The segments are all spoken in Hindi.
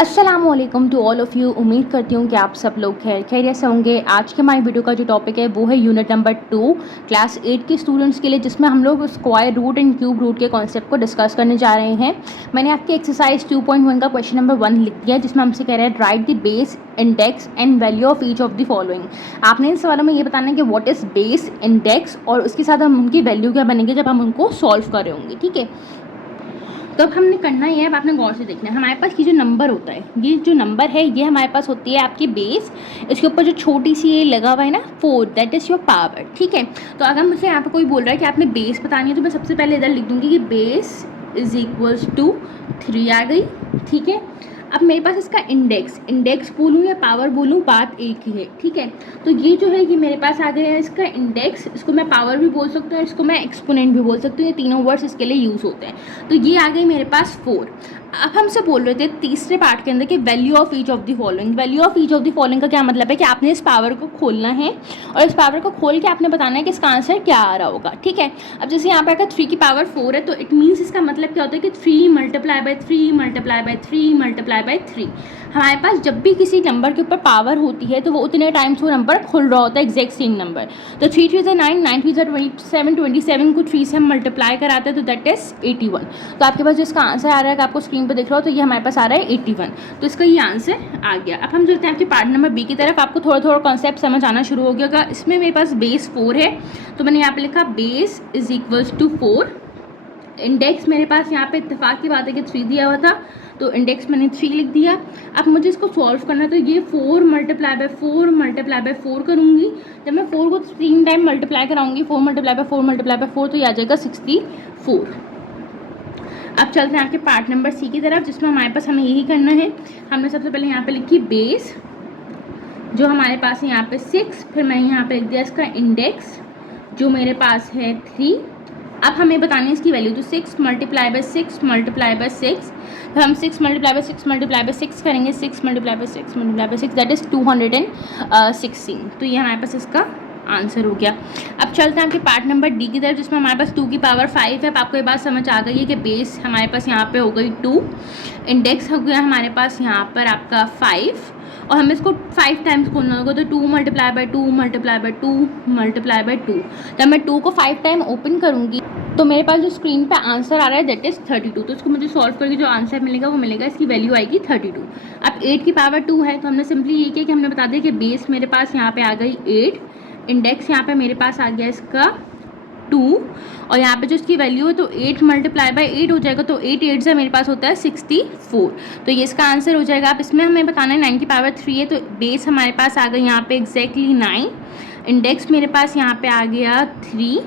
अस्सलामुअलैकुम टू ऑल ऑफ़ यू। उम्मीद करती हूँ कि आप सब लोग खैरियत से होंगे। आज के हमारी वीडियो का जो टॉपिक है वो है यूनिट नंबर 2 क्लास 8 के स्टूडेंट्स के लिए, जिसमें हम लोग square root and cube root के कॉन्सेप्ट को डिस्कस करने जा रहे हैं। मैंने आपकी एक्सरसाइज 2.1 का क्वेश्चन नंबर 1 लिख दिया है, जिसमें हमसे कह रहा है right the base, index and value of each of the following. आपने इन सवालों में ये बताना है कि व्हाट इज़ बेस, इंडेक्स और उसके साथ हम उनकी वैल्यू क्या बनेंगे जब हम उनको सॉल्व कर रहे होंगे। ठीक है, तो अब हमने करना ही है, अब आपने गौर से देखना है। हमारे पास ये जो नंबर होता है, ये जो नंबर है ये हमारे पास होती है आपकी बेस। इसके ऊपर जो छोटी सी ये लगा हुआ है ना 4, दैट इज़ योर पावर। ठीक है, तो अगर मुझसे यहाँ पे कोई बोल रहा है कि आपने बेस बतानी है, तो मैं सबसे पहले इधर लिख दूँगी कि बेस इज इक्वल्स टू 3 आ गई। ठीक है, अब मेरे पास इसका इंडेक्स बोलूँ या पावर बोलूँ, बात एक ही है। ठीक है, तो ये जो है ये मेरे पास आ गया है इसका इंडेक्स। इसको मैं पावर भी बोल सकती हूँ, इसको मैं एक्सपोनेंट भी बोल सकती हूँ। ये तीनों वर्ड्स इसके लिए यूज़ होते हैं। तो ये आ गई मेरे पास 4। अब हमसे बोल रहे थे तीसरे पार्ट के अंदर कि value of each of the following. Value of each of the following का क्या मतलब है कि आपने इस पावर को खोलना है और इस पावर को खोल के आपने बताना है कि इसका आंसर क्या आ रहा होगा। ठीक है, अब जैसे यहाँ पर अगर 3 की पावर 4 है, तो इट मीन्स इसका मतलब क्या होता है कि 3 multiply by 3 multiply by 3 multiply by 3। हमारे पास जब भी किसी नंबर के ऊपर पावर होती है तो वो उतने टाइम्स वो नंबर खुल रहा होता है, एग्जैक्ट सेम नंबर। तो 3 3 ज़ा 9, 9 3 ज़ा 27, 27 को 3 से हम मल्टीप्लाई कराते हैं तो दैट इज़ 81। तो आपके पास जिसका आंसर आ रहा है, आपको स्क्रीन पर दिख रहा हो, तो ये हमारे पास आ रहा है 81। तो इसका ये आंसर आ गया। अब हम चलते हैं आपके पार्ट नंबर बी की तरफ। आपको थोड़ा थोड़ा कॉन्सेप्ट समझ आना शुरू हो गया। इसमें मेरे पास बेस 4 है, तो मैंने यहाँ पे लिखा base is equals to 4। Index मेरे पास यहाँ पे इत्तेफाक की बात है कि 3 दिया हुआ था, तो इंडेक्स मैंने 3 लिख दिया। अब मुझे इसको सॉल्व करना है, तो ये 4 मल्टीप्लाई बाय 4 मल्टीप्लाई बाय 4 करूँगी। जब मैं 4 को 3 टाइम मल्टीप्लाई कराऊंगी, 4 मल्टीप्लाई बाय 4 मल्टीप्लाई बाय 4, तो ये आ जाएगा 64। अब चलते हैं आपके पार्ट नंबर सी की तरफ, जिसमें हमारे पास हमें यही करना है। हमने सबसे पहले यहाँ पे लिखी बेस, जो हमारे पास है यहाँ पे 6, फिर मैं यहाँ पे लिख दिया इसका इंडेक्स जो मेरे पास है 3। अब हमें बतानी है इसकी वैल्यू, तो 6 मल्टीप्लाई बाय 6 मल्टीप्लाई बाय 6, तो हम 6 मल्टीप्लाई बाय 6 मल्टीप्लाई बाय 6 करेंगे। 6 multiply by 6 multiply by 6 that is 216। तो ये हमारे पास इसका आंसर हो गया। अब चलते हैं आपके पार्ट नंबर डी की तरफ, जिसमें हमारे पास 2 की पावर 5 है। अब आपको ये बात समझ आ गई है कि बेस हमारे पास यहाँ पे हो गई 2, इंडेक्स हो गया हमारे पास यहाँ पर आपका 5, और हमें इसको 5 टाइम्स खोलना होगा। तो 2 multiply by 2 multiply by 2 multiply by 2। जब मैं 2 को 5 टाइम ओपन करूँगी तो मेरे पास जो स्क्रीन पे आंसर आ रहा है दैट इज़ 32। तो इसको मुझे सॉल्व करके जो आंसर मिलेगा वो मिलेगा, इसकी वैल्यू आएगी 32। अब 8 की पावर 2 है, तो हमने सिंपली ये किया कि हमने बता दिया कि बेस मेरे पास यहाँ पे आ गई 8, इंडेक्स यहाँ पे मेरे पास आ गया इसका 2, और यहाँ पे जो इसकी वैल्यू है तो 8 मल्टीप्लाई बाय 8 हो जाएगा। तो 8 8 से मेरे पास होता है 64। तो ये इसका आंसर हो जाएगा। अब इसमें हमें बताना है 9 की पावर 3 है, तो बेस हमारे पास आ गई यहाँ पे एग्जैक्टली 9, इंडेक्स मेरे पास यहाँ पे आ गया 3,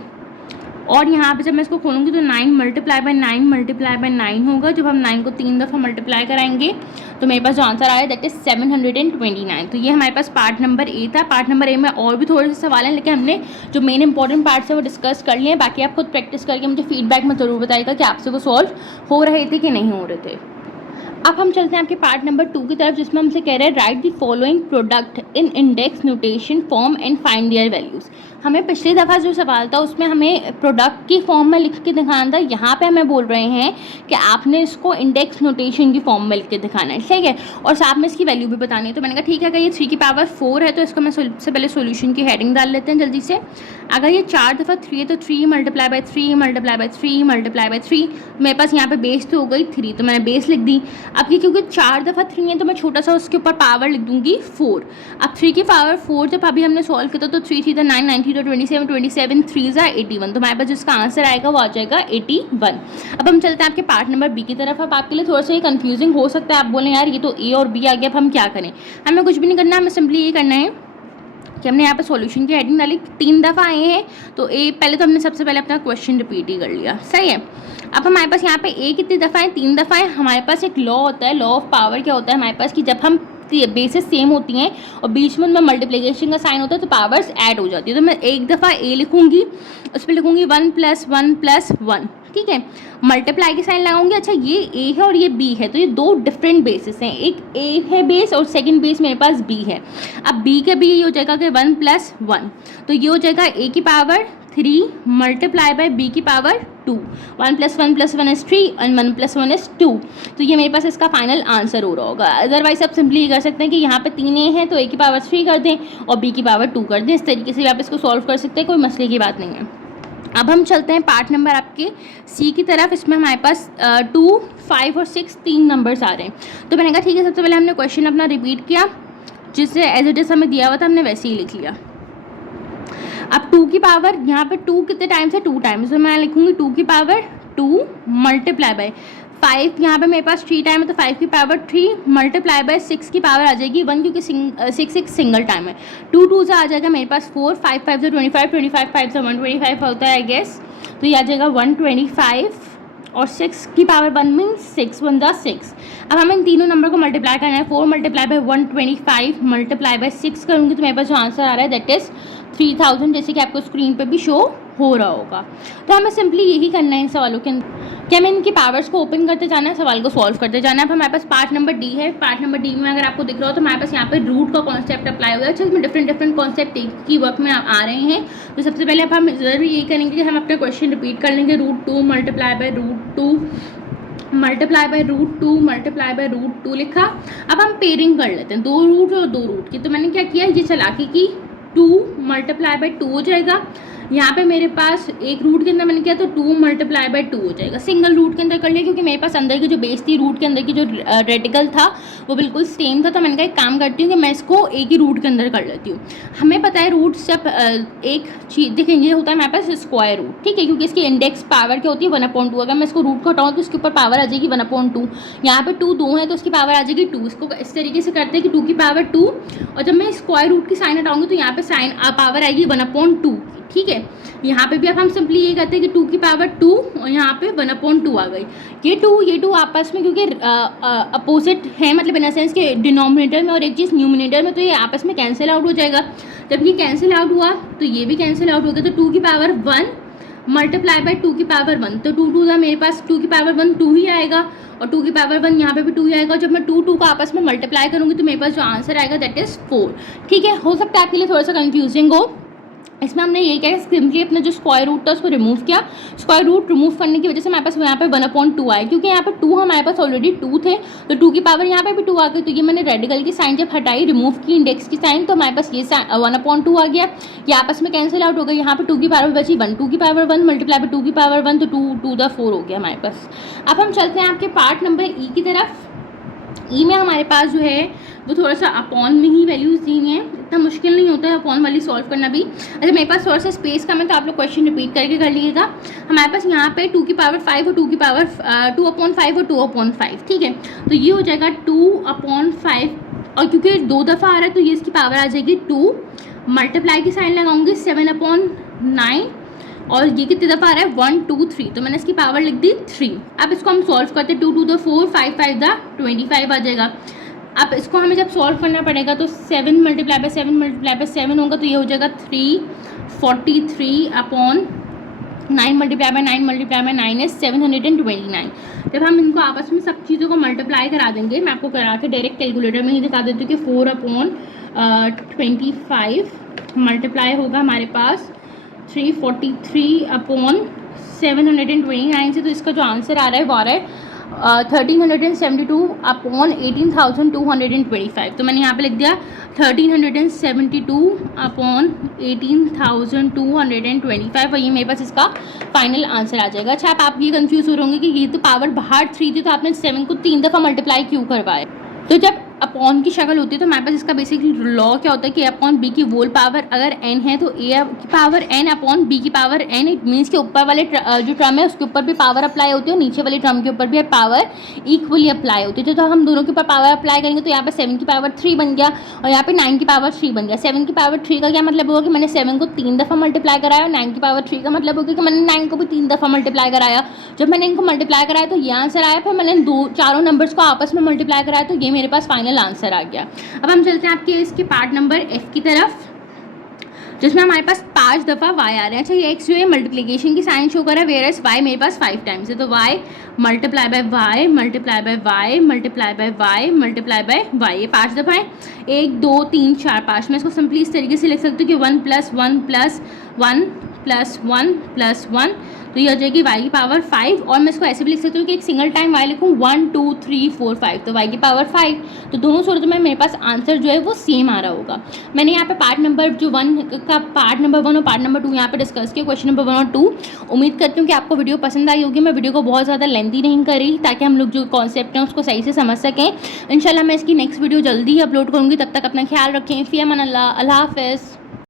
और यहाँ पे जब मैं इसको खोलूँगी तो 9 मल्टीप्लाई बाय 9 मल्टीप्लाई बाय 9 होगा। जब हम 9 को 3 दफ़ा मल्टीप्लाई कराएंगे तो मेरे पास जो आंसर आया दैट इज़ 729। तो ये हमारे पास पार्ट नंबर ए था। पार्ट नंबर ए में और भी थोड़े से सवाल हैं, लेकिन हमने जो मेन इंपॉर्टेंट पार्ट्स है वो डिस्कस कर लिए हैं। बाकी आप खुद प्रैक्टिस करके मुझे फीडबैक में ज़रूर बताइएगा कि आपसे वो सॉल्व हो रहे थे कि नहीं हो रहे थे। अब हम चलते हैं आपके पार्ट नंबर 2 की तरफ, जिसमें हमसे कह रहे हैं write the following product in index notation form and find their values. हमें पिछली दफ़ा जो सवाल था उसमें हमें प्रोडक्ट की फॉर्म में लिख के दिखाना था। यहाँ पे हमें बोल रहे हैं कि आपने इसको इंडेक्स नोटेशन की फॉर्म में लिख के दिखाना है, ठीक है, और साथ में इसकी वैल्यू भी बतानी है। तो मैंने कहा ठीक है, अगर ये 3 की पावर 4 है तो इसको मैं सबसे पहले सोल्यूशन की हेडिंग डाल लेते हैं जल्दी से। अगर ये 4 दफ़ा 3 है तो 3 multiply by 3 multiply by 3 multiply by 3। मेरे पास यहाँ पे बेस तो हो गई 3, तो मैंने बेस लिख दी। अब ये क्योंकि 4 दफ़ा 3 है तो मैं छोटा सा उसके ऊपर पावर लिख दूंगी 4। अब 3 की पावर 4 जब अभी हमने सॉल्व किया तो 3 3 9 9 3 27 27 3 ज़ा 81। तो हमारे पास जिसका आंसर आएगा वो आ जाएगा 81। अब हम चलते हैं आपके पार्ट नंबर बी की तरफ। अब आपके लिए थोड़ा सा ये कंफ्यूजिंग हो सकता है, आप बोलें यार ये तो ए और बी आ गया, अब हम क्या करें। हमें कुछ भी नहीं करना, हमें सिंपली ये करना है कि हमने यहाँ पे सॉल्यूशन की हेडिंग डाली, 3 दफ़ा आए हैं तो ए पहले तो हमने सबसे पहले अपना क्वेश्चन रिपीट ही कर लिया, सही है। अब हमारे पास यहाँ पे ए कितनी दफ़ा है, 3 दफ़ा है। हमारे पास एक लॉ होता है, लॉ ऑफ पावर क्या होता है हमारे पास, कि जब हम बेसिस सेम होती हैं और बीच में उनमें मल्टीप्लिकेशन का साइन होता है तो पावर्स ऐड हो जाती है। तो मैं एक दफ़ा ए लिखूंगी, उस पर लिखूंगी 1 + 1 + 1, ठीक है, मल्टीप्लाई के साइन लगाऊंगी। अच्छा ये ए है और ये बी है, तो ये 2 डिफरेंट बेसिस हैं, एक ए है बेस और सेकंड बेस मेरे पास बी है। अब बी के बी ये हो जाएगा कि 1 + 1, तो ये हो जाएगा ए की पावर 3 मल्टीप्लाई बाय b की पावर 2। 1 + 1 + 1 is 3 and 1 + 1 is 2। तो ये मेरे पास इसका फाइनल आंसर हो रहा होगा। अदरवाइज आप सिंपली ये कर सकते हैं कि यहाँ पे 3 a है तो a की पावर 3 कर दें और b की पावर 2 कर दें। इस तरीके से भी आप इसको सॉल्व कर सकते हैं, कोई मसले की बात नहीं है। अब हम चलते हैं पार्ट नंबर आपके सी की तरफ। इसमें हमारे पास 2, 5 और 6 3 नंबर्स आ रहे हैं। तो मैंने कहा ठीक है, सबसे पहले हमने क्वेश्चन अपना रिपीट किया, जिससे एज इट इज हमें दिया हुआ था हमने वैसे ही लिख लिया। अब 2 की पावर यहाँ पे 2 कितने टाइम्स है, 2 टाइम्स, तो मैं लिखूंगी 2 की पावर 2 मल्टीप्लाई बाय 5। यहाँ पे मेरे पास 3 टाइम है तो 5 की पावर 3 मल्टीप्लाई बाय 6 की पावर आ जाएगी 1, क्योंकि 6 एक सिंगल टाइम है। 2 2 से आ जाएगा मेरे पास 4, 5 5 से 25, 25 5 से 125 होता है आई गेस, तो ये आ जाएगा 125 और 6 की पावर 1 मीन्स 6 1 जा 6। अब हमें इन तीनों नंबर को मल्टीप्लाई करना है। 4 मल्टीप्लाई बाय 125 मल्टीप्लाई बाय 6 करूँगी तो मेरे पास जो आंसर आ रहा है दैट इज़ 3000, जैसे कि आपको स्क्रीन पे भी शो हो रहा होगा। तो हमें सिंपली यही करना है इन सवालों के अंदर कि हमें इनकी पावर्स को ओपन करते जाना है, सवाल को सॉल्व करते जाना है। अब हमारे पास पार्ट नंबर डी है। पार्ट नंबर डी में अगर आपको दिख रहा हो तो हमारे पास यहाँ पे रूट का कॉन्सेप्ट अप्लाई होगा। अच्छा, इसमें डिफरेंट कॉन्सेप्ट एक की वर्क में आ रहे हैं। तो सबसे पहले अब हम जरूर यही करेंगे कि हम अपना क्वेश्चन रिपीट कर लेंगे। √2 multiply by √2 multiply by √2 multiply by √2 लिखा। अब हम पेयरिंग कर लेते हैं 2 रूट और 2 रूट की। तो मैंने क्या किया, ये चालाकी की 2 मल्टीप्लाई बाय 2 हो जाएगा। यहाँ पे मेरे पास एक रूट के अंदर मैंने किया तो 2 मल्टीप्लाई बाय 2 हो जाएगा। सिंगल रूट के अंदर कर लिया क्योंकि मेरे पास अंदर की जो बेस थी रूट के अंदर की जो रेडिकल था वो बिल्कुल सेम था। तो मैंने कहा एक काम करती हूँ कि मैं इसको एक ही रूट के अंदर कर लेती हूँ। हमें पता है रूट जब एक चीज़ देखें ये होता है हमारे पास स्क्वायर रूट, ठीक है, क्योंकि इसकी इंडेक्स पावर क्या होती है 1/2। अगर मैं इसको रूट को हटाऊँ तो इसके ऊपर पावर आ जाएगी 1/2। यहाँ पे 2 2 है तो उसकी पावर आ जाएगी 2। इसको इस तरीके से करते हैं कि 2 की पावर 2 और जब मैं स्क्वायर रूट की साइन हटाऊंगी तो यहाँ पे साइन पावर आएगी 1/2, ठीक है। यहाँ पे भी अब हम सिंपली ये करते हैं कि 2 की पावर 2 और यहाँ पे 1/2 आ गई। ये 2 आपस में क्योंकि अपोजिट है, मतलब इन सेंस के डिनोमिनेटर में और एक चीज़ न्यूमिनेटर में, तो ये आपस में कैंसिल आउट हो जाएगा। जब ये कैंसिल आउट हुआ तो ये भी कैंसिल आउट हो गया। तो 2 की पावर 1 मल्टीप्लाई बाय 2 की पावर 1, तो 2 2 था मेरे पास 2 की पावर 1 2 ही आएगा और 2 की पावर 1 यहाँ पे भी 2 ही आएगा। जब मैं 2 2 को आपस में मल्टीप्लाई करूँगी तो मेरे पास जो आंसर आएगा दैट इज़ 4, ठीक है। हो सकता है आपके लिए थोड़ा सा कन्फ्यूजिंग हो। इसमें हमने ये किया सिंपली अपना जो स्क्वायर रूट था उसको रिमूव किया। स्क्वायर रूट रिमूव करने की वजह से हमारे पास यहाँ पे 1/2 आए, क्योंकि यहाँ पे 2 हमारे पास ऑलरेडी 2 थे तो 2 की पावर यहाँ पे भी 2 आ गई। तो ये मैंने रेडिकल की साइन जब हटाई, रिमूव की इंडेक्स की साइन, तो हमारे पास ये 1/2 आ गया। ये आपस में कैंसिल आउट हो गई। यहाँ पे 2 की पावर बची 1, 2 की पावर 1 मल्टीप्लाई बाय 2 की पावर 1 तो 2 2 दा 4 हो गया हमारे पास। अब हम चलते हैं आपके पार्ट नंबर ई की तरफ। ई में हमारे पास जो है वो थोड़ा सा अपॉन में ही वैल्यूज़ दी हैं, इतना मुश्किल नहीं होता है अपॉन वाली सॉल्व करना भी। अच्छा, मेरे पास थोड़ा सा स्पेस कम है तो आप लोग क्वेश्चन रिपीट करके कर लीजिएगा। हमारे पास यहाँ पे 2 की पावर 5 और 2 की पावर 2/5 और 2/5, ठीक है। तो ये हो जाएगा 2/5 और क्योंकि 2 दफ़ा आ रहा है तो ये इसकी पावर आ जाएगी 2। मल्टीप्लाई की साइन लगाऊंगी 7/9 और ये कितनी दफ़ा आ रहा है 1 2 3, तो मैंने इसकी पावर लिख दी 3। अब इसको हम सॉल्व करते हैं 2 2 4 5 5 25 आ जाएगा। अब इसको हमें जब सॉल्व करना पड़ेगा तो 7 मल्टीप्लाई बाय 7 मल्टीप्लाई बाय 7 होगा तो ये हो जाएगा 343/9 मल्टीप्लाई बाय 9 मल्टीप्लाई बाय 9 है 729। जब हम इनको आपस में सब चीज़ों को मल्टीप्लाई करा देंगे, मैं आपको करा के डायरेक्ट कैलकुलेटर में ही दिखा देती हूँ कि 4/25 मल्टीप्लाई होगा हमारे पास 343/729 से। तो इसका जो आंसर आ रहा है वो आ रहा है 1372/18,225। तो मैंने यहाँ पे लिख दिया 1372/18,225 और ये मेरे पास इसका फाइनल आंसर आ जाएगा। अच्छा, आप ये कंफ्यूज हो रहे होंगे कि ये तो पावर बाहर 3 थी तो आपने 7 को 3 दफ़ा मल्टीप्लाई क्यों करवाए। तो जब अपॉन की शक्ल होती है तो हमारे पास इसका बेसिकली लॉ क्या होता है कि अपॉन बी की होल पावर अगर n है तो a की पावर n अपॉन b की पावर n। इट मीन्स के ऊपर वाले जो टर्म है उसके ऊपर भी पावर अप्लाई होती है और नीचे वाले टर्म के ऊपर भी पावर इक्वली अप्लाई होती है। तो हम दोनों के ऊपर पावर अप्लाई करेंगे तो यहाँ पे 7 की पावर 3 बन गया और यहाँ पे 9 की पावर 3 बन गया। 7 की पावर 3 का क्या मतलब होगा कि मैंने 7 को 3 दफ़ा मल्टीप्लाई कराया और 9 की पावर 3 का मतलब होगा कि मैंने 9 को भी 3 दफ़ा मल्टीप्लाई कराया। जब मैंने इनको मल्टीप्लाई कराया तो ये आंसर आया, फिर मैंने चारों नंबर्स को आपस में मल्टीप्लाई कराया तो ये मेरे पास फाइनल आंसर आ गया। अब हम चलते हैं आपके इसके पार्ट नंबर एफ की तरफ, जिसमें हमारे पास 5 दफ़ा y आ रहे हैं। अच्छा, ये x जो है मल्टीप्लिकेशन की साइन शो कर रहा है, वेयर एज y मेरे पास 5 टाइम्स है। तो y multiply by y multiply by y multiply by y multiply by y, ये 5 दफ़ा है। 1 2 3 4 5। मैं इसको सिंपली इस तरीके से लिख सकती हूँ कि 1 + 1 + 1 प्लस वन, तो ये हो जाएगी y की पावर 5। और मैं इसको ऐसे भी लिख सकती हूँ कि एक सिंगल टाइम y लिखूँ 1 2 3 4 5, तो y की पावर 5। तो दोनों सूरतों में मेरे पास आंसर जो है वो सेम आ रहा होगा। मैंने यहाँ पे पार्ट नंबर जो 1 का पार्ट नंबर 1 और पार्ट नंबर 2 यहाँ पे डिस्कस किया, क्वेश्चन नंबर 1 और 2। उम्मीद करती हूँ कि आपको वीडियो पसंद आई होगी। मैं वीडियो को बहुत ज़्यादा लेंथी नहीं करी ताकि हम लोग जो कॉन्सेप्ट हैं उसको सही से समझ सकें। इंशाल्लाह मैं इसकी नेक्स्ट वीडियो जल्दी ही अपलोड करूँगी। तब तक अपना ख्याल रखें। फ़ी अमान अल्लाह, अल्लाह हाफ़िज़।